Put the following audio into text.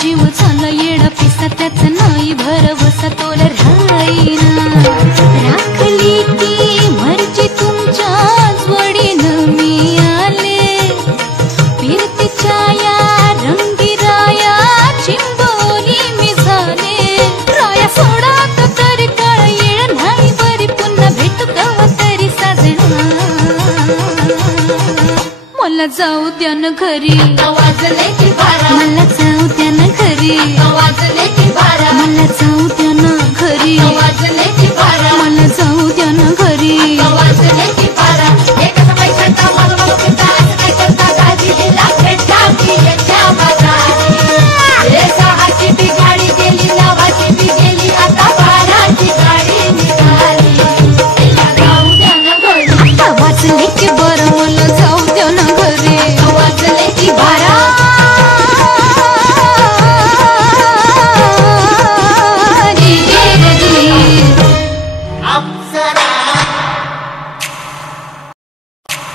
जीव झाला येडा पिसा त्याचा नाही भरवसा तोला राहीना राखली ती मर्जी तुमच्याच वडीनं मी आले फिरतीच्या या रंगी राया चिंबोली मी झाले राया सोडा तरी काळ येळ नाही बरी पुन्हा भेटू कवा तरी साजना मला जाऊ द्या न घरी वाजले की बारा मला जाऊ द्या न घरी वाजले की बारा मला जाऊ